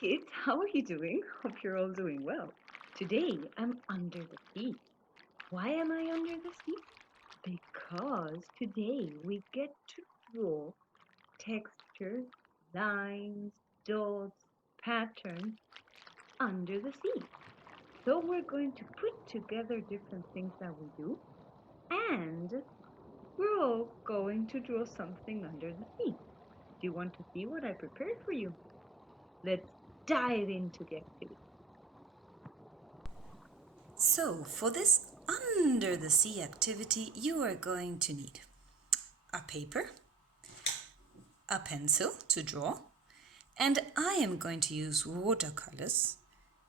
kids, how are you doing? Hope you're all doing well. Today I'm under the sea. Why am I under the sea? Because today we get to draw textures, lines, dots, patterns under the sea. So we're going to put together different things that we do, and we're all going to draw something under the sea. Do you want to see what I prepared for you? Let's dive into the activity. So, for this under the sea activity, you are going to need a paper, a pencil to draw, and I am going to use watercolors.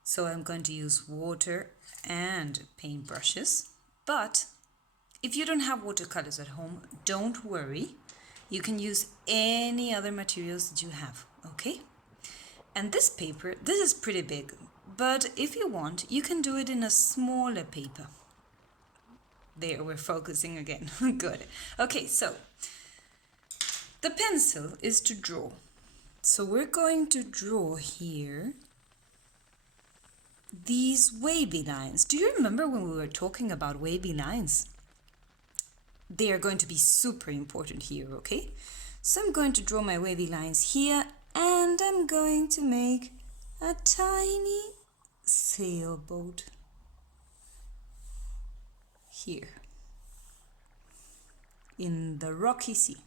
So, I'm going to use water and paintbrushes. But if you don't have watercolors at home, don't worry. You can use any other materials that you have, okay? And this paper, this is pretty big, but if you want, you can do it in a smaller paper. There, we're focusing again. Good. Okay, so the pencil is to draw. So we're going to draw here these wavy lines. Do you remember when we were talking about wavy lines? They are going to be super important here, okay? So I'm going to draw my wavy lines here, and I'm going to make a tiny sailboat here in the rocky sea.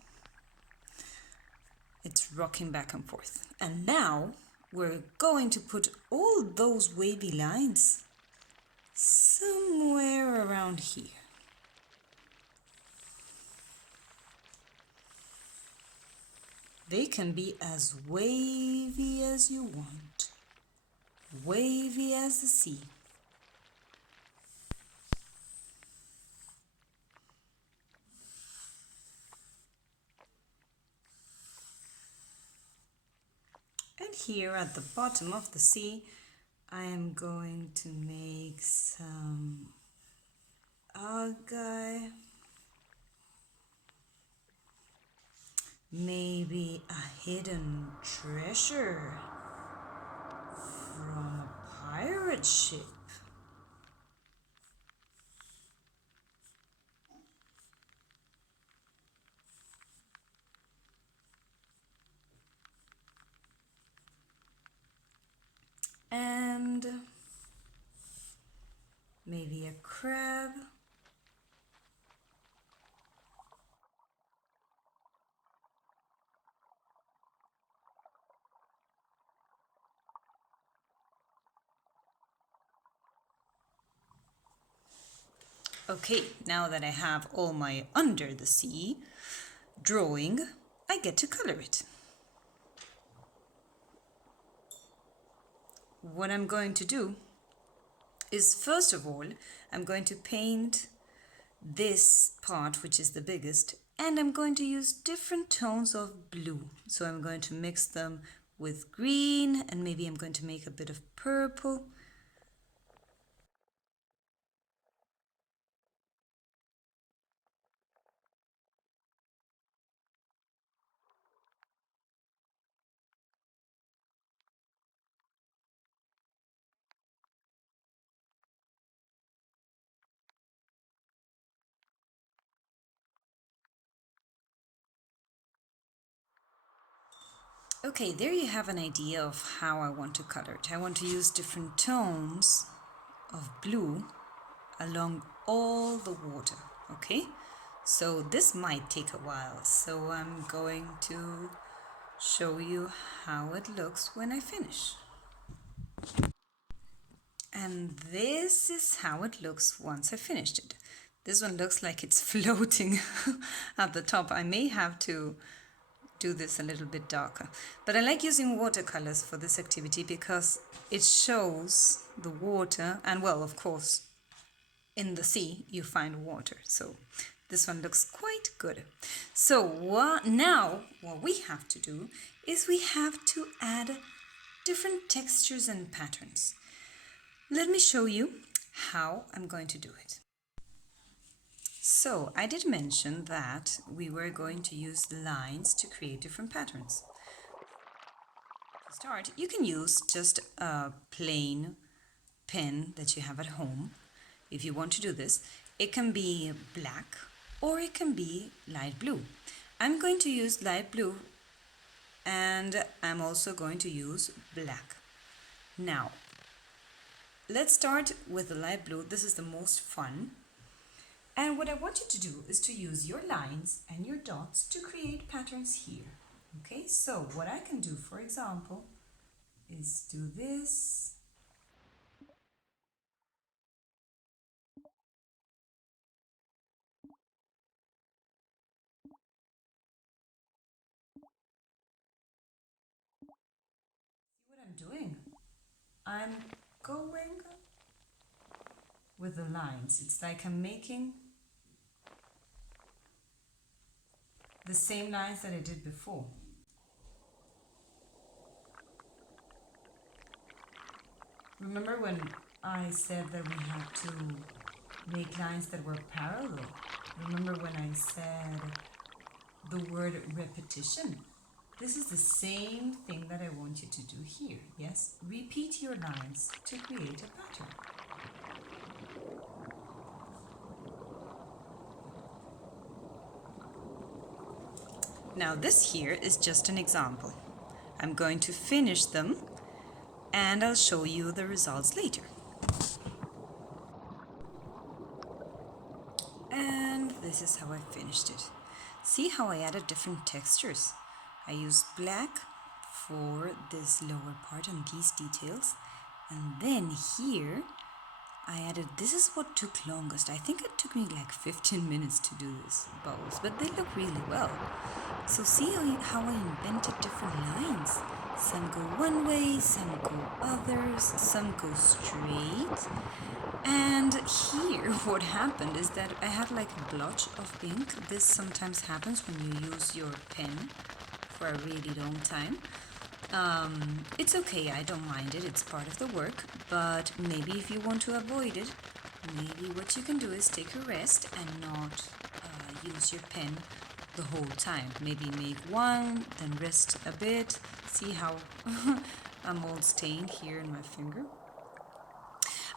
It's rocking back and forth. And now we're going to put all those wavy lines somewhere around here. They can be as wavy as you want, wavy as the sea. And here at the bottom of the sea, I am going to make some algae, maybe a hidden treasure from a pirate ship. And maybe a crab. Okay, now that I have all my under the sea drawing, I get to color it. What I'm going to do is, first of all, I'm going to paint this part, which is the biggest, and I'm going to use different tones of blue. So I'm going to mix them with green, and maybe I'm going to make a bit of purple. Okay, there you have an idea of how I want to color it. I want to use different tones of blue along all the water, okay? So this might take a while, so I'm going to show you how it looks when I finish. And this is how it looks once I finished it. This one looks like it's floating at the top. I may have to do this a little bit darker. But I like using watercolors for this activity because it shows the water, and well, of course, in the sea you find water. So this one looks quite good. So now what we have to do is we have to add different textures and patterns. Let me show you how I'm going to do it. So I did mention that we were going to use lines to create different patterns. To start, you can use just a plain pen that you have at home. If you want to do this, it can be black or it can be light blue. I'm going to use light blue and I'm also going to use black. Now, let's start with the light blue. This is the most fun. And what I want you to do is to use your lines and your dots to create patterns here. Okay, so what I can do, for example, is do this. See what I'm doing? I'm going with the lines. It's like I'm making the same lines that I did before. Remember when I said that we had to make lines that were parallel? Remember when I said the word repetition? This is the same thing that I want you to do here, yes? Repeat your lines to create a pattern. Now this here is just an example. I'm going to finish them and I'll show you the results later. And this is how I finished it. See how I added different textures? I used black for this lower part and these details. And then here I added, this is what took longest. I think it took me like 15 minutes to do this bows, but they look really well. So see how I invented different lines. Some go one way, some go others, some go straight. And here what happened is that I had like a blotch of ink. This sometimes happens when you use your pen for a really long time. It's okay, I don't mind it, it's part of the work, but maybe if you want to avoid it, maybe what you can do is take a rest and not use your pen the whole time. Maybe make one, then rest a bit. See how I'm all stained here in my finger?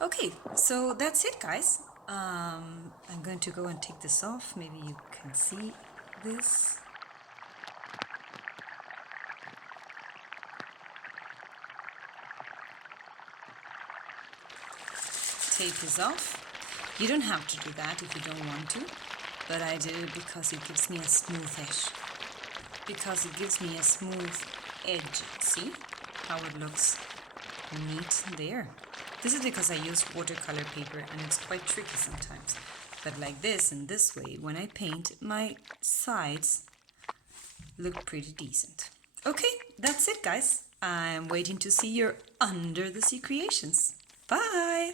Okay, so that's it, guys. I'm going to go and take this off. Maybe you can see this. Tape is off. You don't have to do that if you don't want to, but I did it because it gives me a smooth edge. Because it gives me a smooth edge. See how it looks neat there? This is because I use watercolor paper and it's quite tricky sometimes. But like this and this way, when I paint, my sides look pretty decent. Okay, that's it, guys. I'm waiting to see your under the sea creations. Bye!